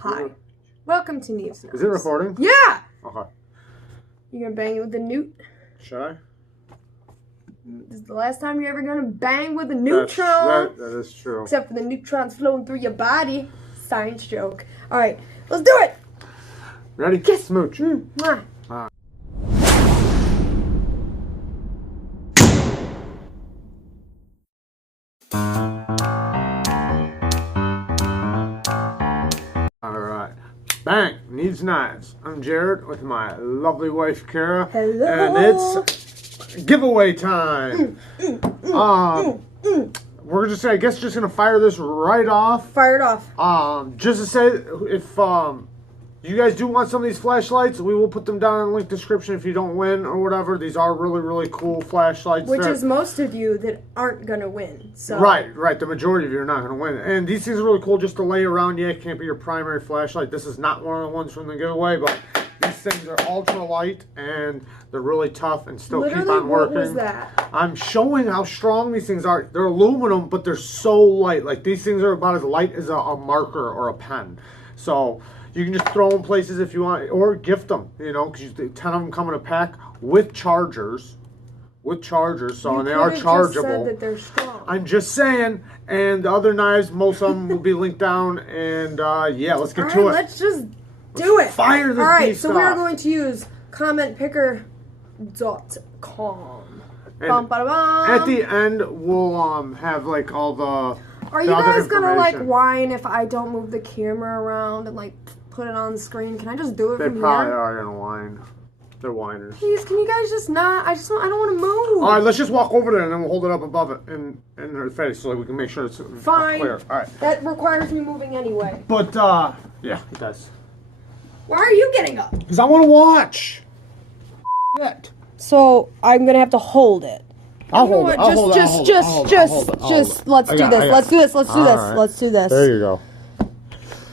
Hi. Welcome to Neeves. Is it recording? Yeah! Okay. You gonna bang it with the newt? Should I? This is the last time you're ever gonna bang with a neutron. That is true. Except for the neutrons flowing through your body. Science joke. Alright, let's do it! Ready? Kiss. Smooch. Mwah. Alright. Bang! Neeves Knives. I'm Jared with my lovely wife Kara. Hello. And it's giveaway time. We're just I guess just gonna fire this right off. Fire it off. Just to say, if you guys do want some of these flashlights, we will put them down in the link description if you don't win or whatever. These are really, really cool flashlights. Which is most of you that aren't gonna win. So Right. The majority of you are not gonna win. And these things are really cool just to lay around. Yeah, it can't be your primary flashlight. This is not one of the ones from the giveaway, but these things are ultra light and they're really tough and still keep on working. What was that? I'm showing how strong these things are. They're aluminum, but they're so light. Like these things are about as light as a marker or a pen. So you can just throw them places if you want, or gift them. You know, because 10 of them come in a pack with chargers. So and they are chargeable. Just said that they're strong. I'm just saying. And the other knives, most of them will be linked down. And yeah, let's get to it. Let's just do it. Fire this. All right, beast so we are off. going to use commentpicker.com. And at the end, we'll have like all the. Are you guys gonna like whine if I don't move the camera around and like put it on the screen? Can I just do it from here? They probably are gonna whine. They're whiners. Please, can you guys just not? I don't want to move. All right, let's just walk over there and then we'll hold it up above it in her face so we can make sure it's fine. Clear. All right. That requires me moving anyway. But yeah, it does. Why are you getting up? Because I want to watch. Shit. So I'm gonna have to hold it. I'll hold it. Let's do this. There you go.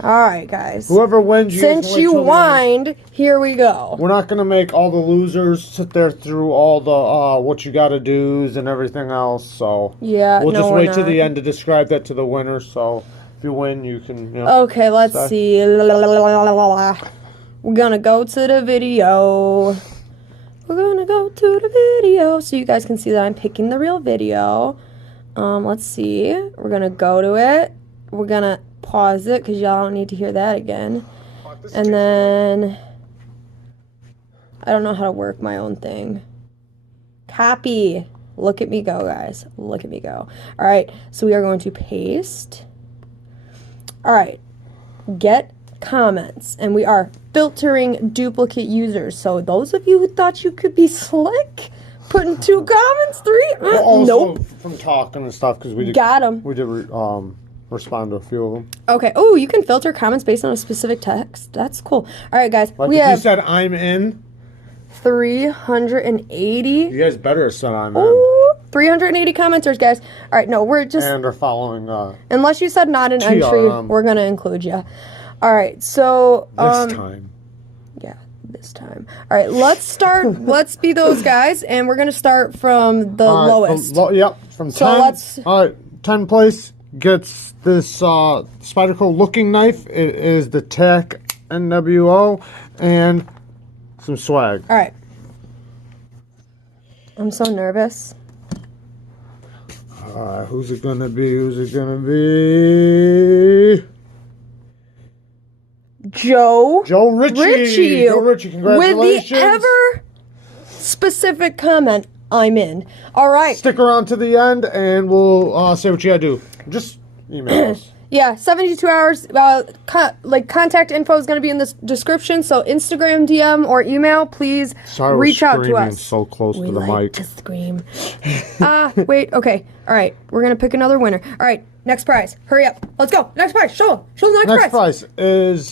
All right, guys. Whoever wins, since you whined, here we go. We're not gonna make all the losers sit there through all the what you gotta do's and everything else. So yeah, we'll just wait to the end to describe that to the winner. So if you win, you can. You know, okay, let's see. We're gonna go to the video. We're gonna go to the video so you guys can see that I'm picking the real video. Let's see. We're gonna go to it. We're gonna pause it because y'all don't need to hear that again. And then I don't know how to work my own thing. Copy. Look at me go, guys. Look at me go. All right. So we are going to paste. All right. Get comments, and we are filtering duplicate users. So those of you who thought you could be slick, putting 2 comments, 3, nope. From talking and stuff because we did, got them. We did respond to a few of them. Okay. Oh, you can filter comments based on a specific text. That's cool. All right, guys. Like we if have you said I'm in 380. You guys better have said I'm in. Ooh, 380 commenters, guys. All right. No, we're just and are following. Unless you said not an entry, we're gonna include you. All right, so this time. Yeah, this time. All right, let's start. Let's be those guys, and we're gonna start from the lowest. Yep, from 10. So let's. All right, 10th place gets this Spyderco looking knife. It is the TAC NWO and some swag. All right. I'm so nervous. Who's it gonna be? Joe Ritchie. Joe Ritchie, congratulations. With the ever specific comment, I'm in. All right. Stick around to the end and we'll say what you gotta do. Just email us. Yeah, 72 hours. Contact info is going to be in the description. So Instagram, DM, or email, please reach out to us. So close to the mic. To scream. Wait. Okay. All right. We're going to pick another winner. All right. Next prize. Hurry up. Let's go. Next prize. Show the next prize. Next prize is...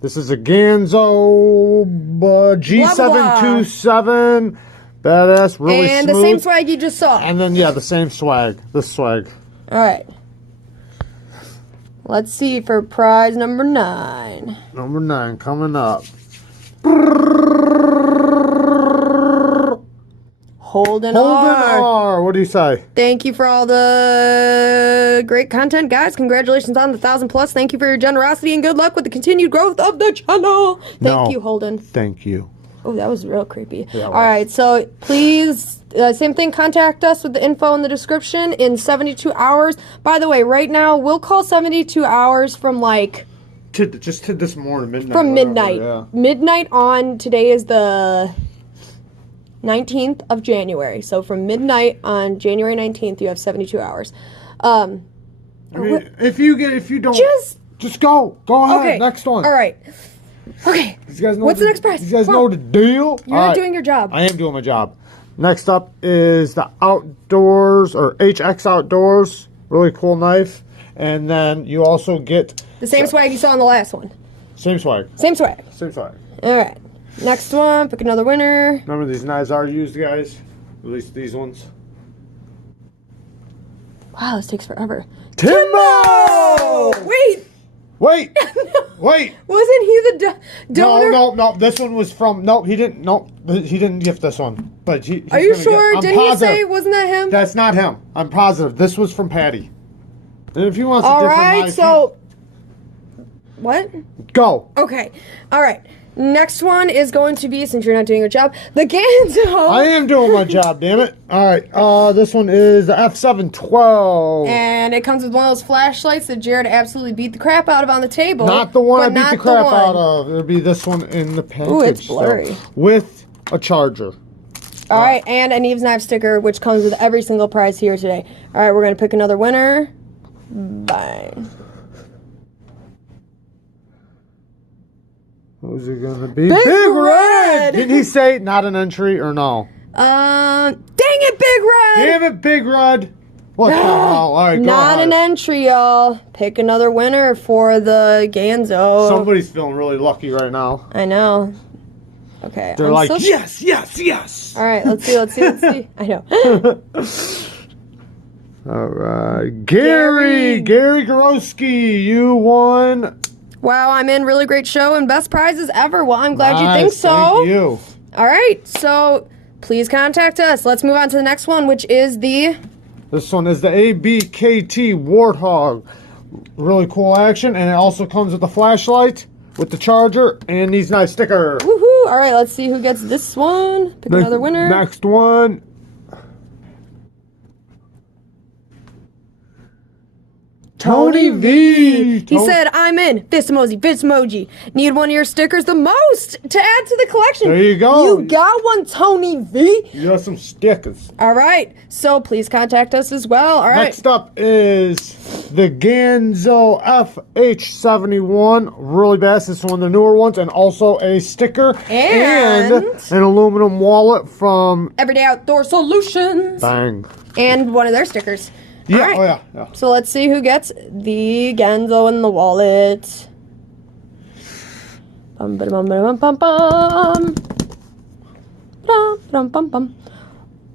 This is a Ganzo G727. Badass, really and smooth. The same swag you just saw. And then, yeah, the same swag. This swag. All right. Let's see for prize number 9. Number 9 coming up. Holden Holden R. R. What do you say? Thank you for all the great content, guys. Congratulations on the 1,000+. Thank you for your generosity and good luck with the continued growth of the channel. Thank you, Holden. Thank you. Oh, that was real creepy. Yeah, all right, so please, same thing, contact us with the info in the description in 72 hours. By the way, right now, we'll call 72 hours from like... Just to this morning, midnight. From whatever, midnight. yeah. Midnight on, today is the 19th of January. So from midnight on January 19th, you have 72 hours. I mean, if you don't... Just go. Go ahead. Okay. Next one. All right. Okay. What's the next prize? You guys know the deal? You're not doing your job. I am doing my job. Next up is the Outdoors, or HX Outdoors. Really cool knife. And then you also get... The same swag you saw in the last one. Same swag. Same swag. Same swag. All right. Next one. Pick another winner. Remember, these knives are used, guys. At least these ones. Wow, this takes forever. Timbo! Wait. Wait. Wait. Wasn't he the donor? No. This one was from... No, he didn't. No, he didn't gift this one. But Are you sure? Didn't he say, wasn't that him? That's not him. I'm positive. This was from Patty. And if he wants a all different right, knife... so... What? Go. Okay. All right. Next one is going to be, since you're not doing your job, the Ganzo. I am doing my job, damn it. All right. This one is the F712. And it comes with one of those flashlights that Jared absolutely beat the crap out of on the table. Not the one I beat the crap out of. It'll be this one in the package. Ooh, it's blurry. With a charger. All right, and a Neeves knife sticker, which comes with every single prize here today. All right, we're going to pick another winner. Bang. Who's it gonna be? Big Red! Didn't he say not an entry or no? Dang it, Big Red! Damn it, Big Red! What the hell? All right, go Not ahead. an entry, y'all. Pick another winner for the Ganzo. Somebody's feeling really lucky right now. I know. Okay. They're like, yes, yes, yes! All right, let's see. I know. All right. Gary Gorowski, you won. Wow, I'm in. Really great show and best prizes ever. Well, I'm glad you think so. Thank you. All right, so please contact us. Let's move on to the next one, which is the... This one is the ABKT Warthog. Really cool action, and it also comes with a flashlight, with the charger, and these nice sticker. Woohoo! All right, let's see who gets this one. Pick another winner. Next one. Tony V. He said, I'm in. Fist emoji. Need one of your stickers the most to add to the collection. There you go. You got one, Tony V. You got some stickers. All right. So please contact us as well. All right. Next up is the Ganzo FH71. Really best. This is one of the newer ones. And also a sticker. And an aluminum wallet from Everyday Outdoor Solutions. Bang. And one of their stickers. Yeah, all right. oh yeah. So let's see who gets the Ganzo in the wallet. Bum ba bum ba bum bum bum. Bum bum bum.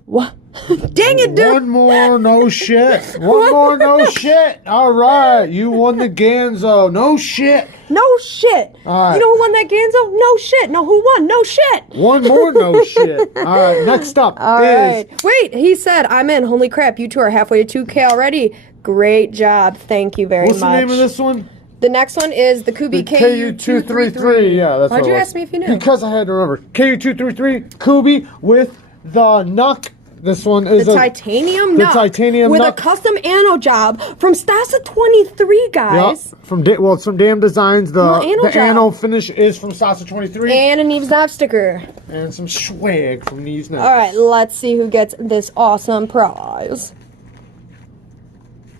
What? Dang it, dude! One more, no shit. One more, no shit. All right, you won the Ganzo. No shit. No shit. All right. You know who won that Ganzo? No shit. No, who won? No shit. One more, no shit. All right, next up is... Wait, he said, I'm in. Holy crap, you two are halfway to 2K already. Great job. Thank you very much. What's the name of this one? The next one is the Kubey KU233. Yeah, that's Why'd what you it was. ask me if you knew? Because I had to remember. KU233 Kubey with the Nuck. This one is the titanium Nuck. The titanium with Nuck. a custom anno job from Stasa 23, guys. Yep. It's from Damn Designs. The anno finish is from Stasa 23. And a Neeves Knives sticker. And some swag from Neeves Knives. All right, let's see who gets this awesome prize.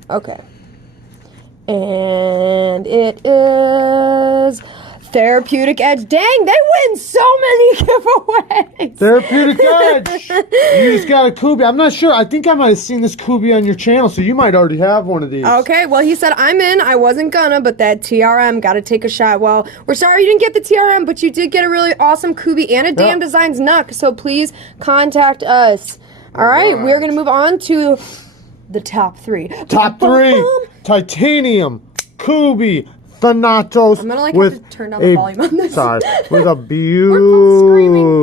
Okay. And it is Therapeutic Edge. Dang, they win so many giveaways. Therapeutic Edge. You just got a Kubey. I'm not sure. I think I might have seen this Kubey on your channel, so you might already have one of these. Okay, well, he said, I'm in. I wasn't gonna, but that TRM, gotta take a shot. Well, we're sorry you didn't get the TRM, but you did get a really awesome Kubey and a Damn Designs Nuck, so please contact us. All right, we're gonna move on to the top three. Top three. Titanium, Kubey, Thanatos. I'm gonna have to turn down a, the volume on this. Sorry, with a beautiful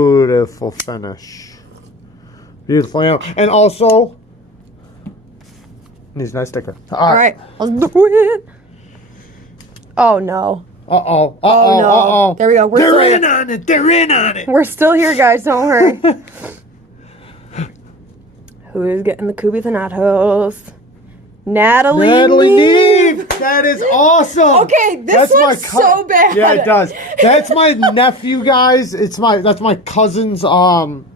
finish. Beautiful animal. And also, needs a nice sticker. All right, let's do it. Oh no. Uh-oh. Oh no. There we go. They're in on it. They're in on it. We're still here, guys. Don't worry. Who is getting the Kubey Thanatos? Natalie Neeves. That is awesome. Okay, this looks so bad. Yeah, it does. That's my nephew, guys. That's my cousin's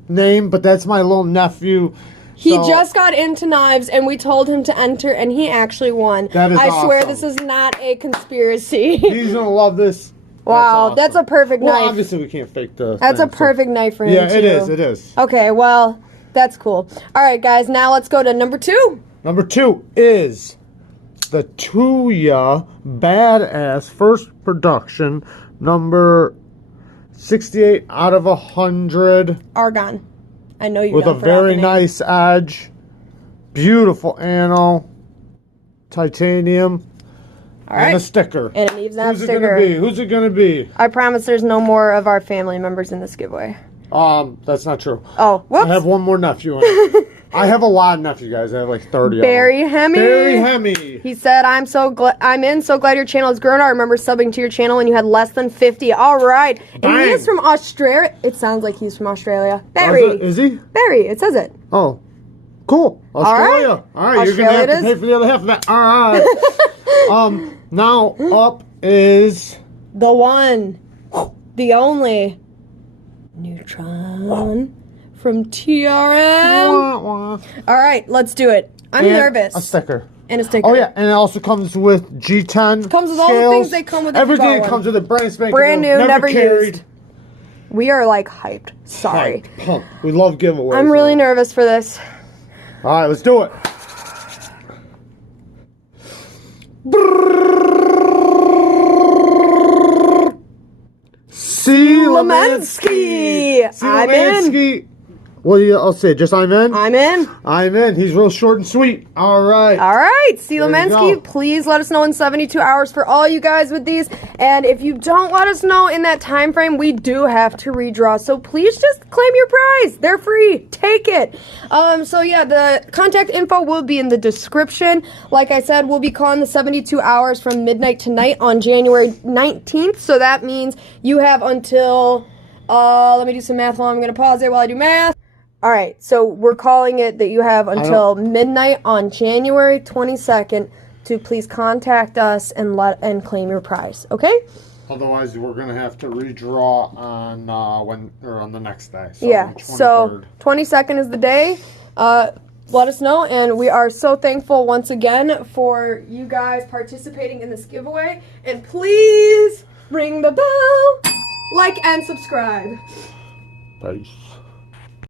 name, but that's my little nephew. He just got into knives, and we told him to enter, and he actually won. That is I swear awesome. this is not a conspiracy. He's gonna love this. Wow, that's a perfect knife. Well, obviously we can't fake the. That's a perfect knife for him. Yeah, too. it is. It is. Okay, well, that's cool. All right, guys, now let's go to number 2. Number 2 is the Tuya Badass first production, number 68 out of 100. Argon. I know you're With a very nice edge. Beautiful anno. Titanium. All right. And a sticker. And a Neeves Knap Who's sticker. it gonna be? Who's it gonna be? I promise there's no more of our family members in this giveaway. That's not true. Oh, whoops. I have one more nephew in it. I have a lot of nephews, guys. I have like 30 Barry of them. Hemme. Barry Hemme. He said, I'm so glad your channel has grown. I remember subbing to your channel when you had less than 50. All right. And Bang. he is from Australia. It sounds like he's from Australia. Barry. Is he? Barry, it says it. Oh. Cool. Australia. All right. You're going to have to pay for the other half of that. All right. Now up is the one, the only Neutron from TRM. All right, let's do it. I'm nervous. A sticker. And a sticker. Oh yeah, and it also comes with G10. Comes with all the things they come with. Everything comes with it. Brand new, never used. We are like hyped. Sorry. Pumped. We love giveaways. I'm really nervous for this. All right, let's do it. SILICONE. I'm in. Well, yeah, I'll say just I'm in. I'm in. I'm in. He's real short and sweet. All right. All right, SILICONE, please let us know in 72 hours for all you guys with these. And if you don't let us know in that time frame, we do have to redraw. So please just claim your prize. They're free. Take it. So yeah, the contact info will be in the description. Like I said, we'll be calling the 72 hours from midnight tonight on January 19th. So that means you have until, let me do some math while I'm going to pause it while I do math. All right, so we're calling it that you have until midnight on January 22nd to please contact us and claim your prize, okay? Otherwise, we're gonna have to redraw on on the next day. So yeah. So 22nd is the day. Let us know, and we are so thankful once again for you guys participating in this giveaway. And please ring the bell, like, and subscribe. Peace.